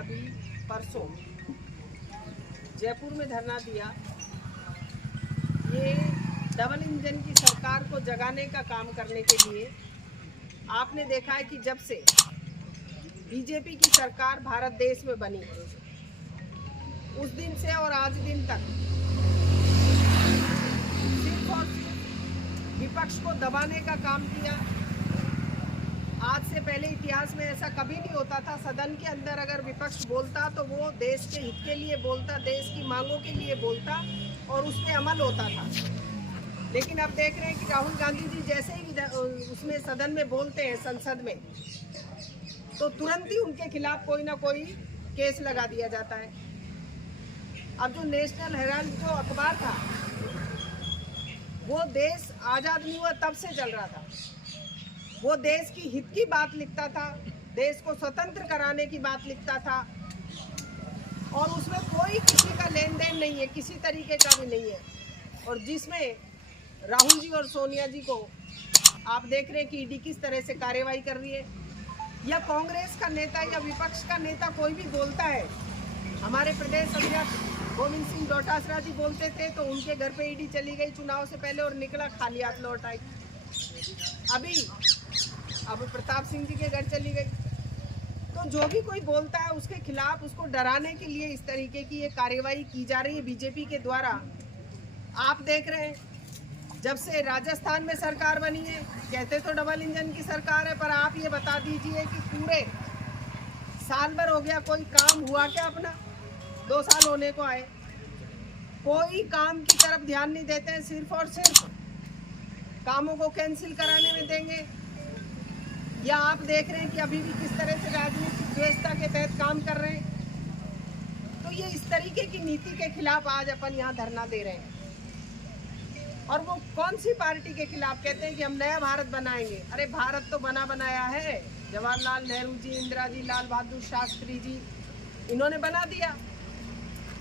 अभी परसों जयपुर में धरना दिया। ये डबल इंजन की सरकार को जगाने का काम करने के लिए आपने देखा है कि जब से बीजेपी की सरकार भारत देश में बनी उस दिन से और आज दिन तक सिर्फ और सिर्फ विपक्ष को दबाने का काम किया। आज से पहले इतिहास में ऐसा कभी नहीं होता था। सदन के अंदर अगर विपक्ष बोलता तो वो देश के हित के लिए बोलता, देश की मांगों के लिए बोलता और उस पर अमल होता था। लेकिन अब देख रहे हैं कि राहुल गांधी जी जैसे ही उसमें सदन में बोलते हैं, संसद में, तो तुरंत ही उनके खिलाफ कोई ना कोई केस लगा दिया जाता है। अब जो नेशनल हेराल्ड जो अखबार था वो देश आज़ाद नहीं हुआ तब से चल रहा था। वो देश की हित की बात लिखता था, देश को स्वतंत्र कराने की बात लिखता था और उसमें कोई किसी का लेन देन नहीं है, किसी तरीके का भी नहीं है। और जिसमें राहुल जी और सोनिया जी को आप देख रहे हैं कि ईडी किस तरह से कार्रवाई कर रही है। या कांग्रेस का नेता या विपक्ष का नेता कोई भी बोलता है, हमारे प्रदेश अध्यक्ष गोविंद सिंह डोटासरा जी बोलते थे तो उनके घर पे ईडी चली गई चुनाव से पहले और निकला खाली हाथ लौट आई। अब प्रताप सिंह जी के घर चली गई। तो जो भी कोई बोलता है उसके खिलाफ उसको डराने के लिए इस तरीके की ये कार्रवाई की जा रही है बीजेपी के द्वारा। आप देख रहे हैं जब से राजस्थान में सरकार बनी है, कहते तो डबल इंजन की सरकार है, पर आप ये बता दीजिए कि पूरे साल भर हो गया कोई काम हुआ क्या अपना? 2 साल होने को आए, कोई काम की तरफ ध्यान नहीं देते हैं, सिर्फ और सिर्फ कामों को कैंसिल कराने में देंगे। या आप देख रहे हैं कि अभी भी किस तरह से राजनीतिक व्यवस्था के तहत काम कर रहे हैं। तो ये इस तरीके की नीति के खिलाफ आज अपन यहाँ धरना दे रहे हैं। और वो कौन सी पार्टी के खिलाफ? कहते हैं कि हम नया भारत बनाएंगे। अरे भारत तो बना बनाया है, जवाहरलाल नेहरू जी, इंदिरा जी, लाल बहादुर शास्त्री जी, इन्होंने बना दिया।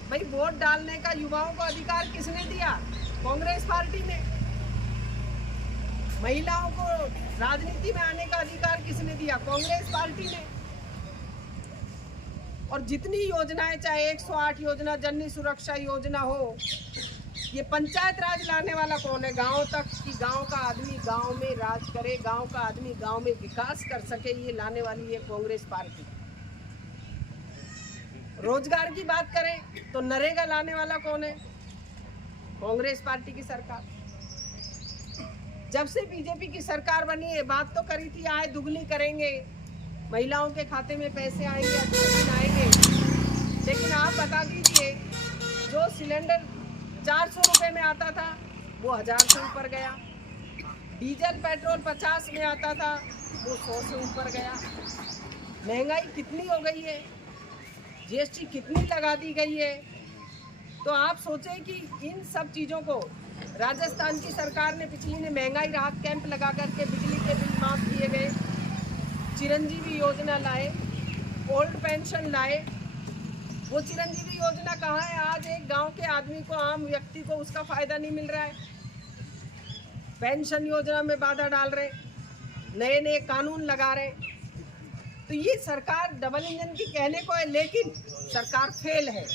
भाई वोट डालने का युवाओं को अधिकार किसने दिया? कांग्रेस पार्टी ने। महिलाओं को राजनीति में आने का अधिकार किसने दिया? कांग्रेस पार्टी ने। और जितनी योजनाएं, चाहे 108 योजना, जननी सुरक्षा योजना हो, ये पंचायत राज लाने वाला कौन है? गांव तक कि गांव का आदमी गांव में राज करे, गांव का आदमी गांव में विकास कर सके, ये लाने वाली है कांग्रेस पार्टी। रोजगार की बात करें तो नरेगा लाने वाला कौन है? कांग्रेस पार्टी की सरकार। जब से बीजेपी की सरकार बनी है बात तो करी थी आय दुगनी करेंगे, महिलाओं के खाते में पैसे आएंगे, अच्छे दिन आएंगे। लेकिन आप बता दीजिए जो सिलेंडर 400 रुपये में आता था वो 1000 से ऊपर गया, डीजल पेट्रोल 50 में आता था वो 100 से ऊपर गया। महंगाई कितनी हो गई है, जीएसटी कितनी लगा दी गई है। तो आप सोचें कि इन सब चीज़ों को राजस्थान की सरकार ने पिछली ने महंगाई राहत कैंप लगा करके बिजली के बिल माफ़ किए गए, चिरंजीवी योजना लाए, ओल्ड पेंशन लाए। वो चिरंजीवी योजना कहाँ है? आज एक गांव के आदमी को, आम व्यक्ति को उसका फ़ायदा नहीं मिल रहा है। पेंशन योजना में बाधा डाल रहे, नए नए कानून लगा रहे। तो ये सरकार डबल इंजन की कहने को है, लेकिन सरकार फेल है।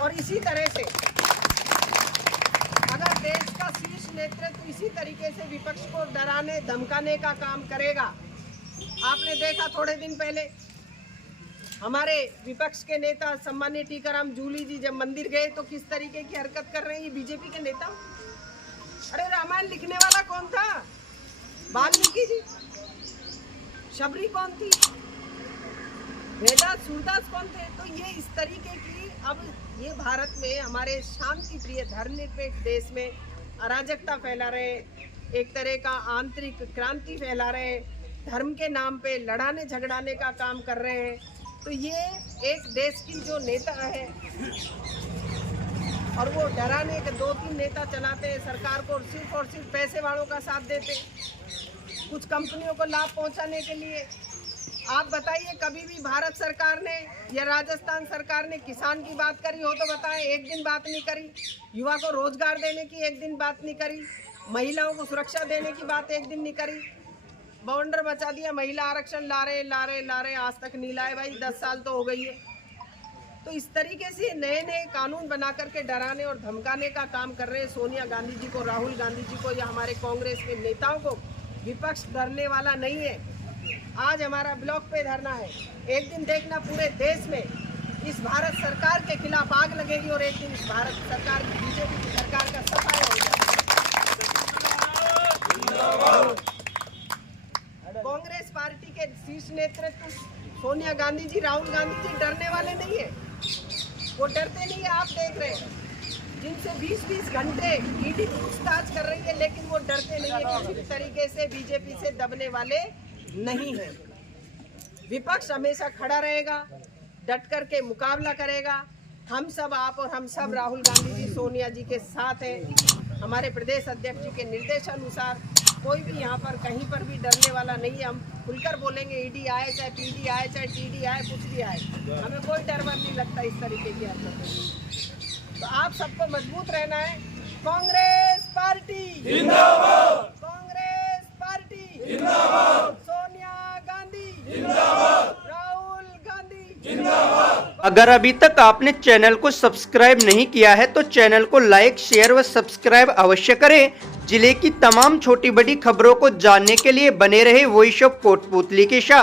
और इसी तरह से अगर देश का शीर्ष नेतृत्व इसी तरीके से विपक्ष को डराने धमकाने का काम करेगा। आपने देखा थोड़े दिन पहले हमारे विपक्ष के नेता सम्मानीय टीकाराम जूली जी जब मंदिर गए तो किस तरीके की हरकत कर रहे हैं ये बीजेपी के नेता। अरे रामायण लिखने वाला कौन था? वाल्मीकि जी। शबरी कौन थी? वेदास सूरदास कौन थे? तो ये इस तरीके की, अब ये भारत में हमारे शांति प्रिय धर्मनिरपेक्ष देश में अराजकता फैला रहे, एक तरह का आंतरिक क्रांति फैला रहे, धर्म के नाम पे लड़ाने झगड़ाने का काम कर रहे हैं। तो ये एक देश की जो नेता है और वो डराने के 2-3 नेता चलाते हैं सरकार को, और सिर्फ पैसे वालों का साथ देते, कुछ कंपनियों को लाभ पहुंचाने के लिए। आप बताइए कभी भी भारत सरकार ने या राजस्थान सरकार ने किसान की बात करी हो तो बताएं, एक दिन बात नहीं करी। युवा को रोजगार देने की एक दिन बात नहीं करी, महिलाओं को सुरक्षा देने की बात एक दिन नहीं करी। बवंडर मचा दिया, महिला आरक्षण ला रहे आज तक नहीं लाए भाई, 10 साल तो हो गई है। तो इस तरीके से नए नए कानून बना करके डराने और धमकाने का काम कर रहे हैं सोनिया गांधी जी को, राहुल गांधी जी को या हमारे कांग्रेस के नेताओं को। विपक्ष डरने वाला नहीं है। आज हमारा ब्लॉक पे धरना है, एक दिन देखना पूरे देश में इस भारत सरकार के खिलाफ आग लगेगी और एक दिन इस भारत सरकार की, बीजेपी की सरकार का सफाया हो जाएगा। कांग्रेस पार्टी के शीर्ष नेतृत्व सोनिया गांधी जी, राहुल गांधी जी डरने वाले नहीं है, वो डरते नहीं है। आप देख रहे हैं जिनसे 20-20 घंटे ईडी पूछताछ कर रही है, लेकिन वो डरते नहीं है, किसी भी तरीके से बीजेपी से दबने वाले नहीं है। विपक्ष हमेशा खड़ा रहेगा, डट करके मुकाबला करेगा। हम सब, आप और हम सब राहुल गांधी जी, सोनिया जी के साथ हैं। हमारे प्रदेश अध्यक्ष जी के निर्देशानुसार कोई भी यहाँ पर कहीं पर भी डरने वाला नहीं है। हम खुलकर बोलेंगे, ईडी आए चाहे पीडी आए चाहे टीडी आए, कुछ भी आए, हमें कोई डर वर नहीं लगता इस तरीके की हरकत। तो आप सबको मजबूत रहना है। कांग्रेस पार्टी जिंदाबाद, कांग्रेस पार्टी जिंदाबाद, सोनिया गांधी जिंदाबाद, राहुल गांधी जिंदाबाद। अगर अभी तक आपने चैनल को सब्सक्राइब नहीं किया है तो चैनल को लाइक, शेयर व सब्सक्राइब अवश्य करें। जिले की तमाम छोटी बड़ी खबरों को जानने के लिए बने रहे वॉइस ऑफ कोटपुतली के साथ।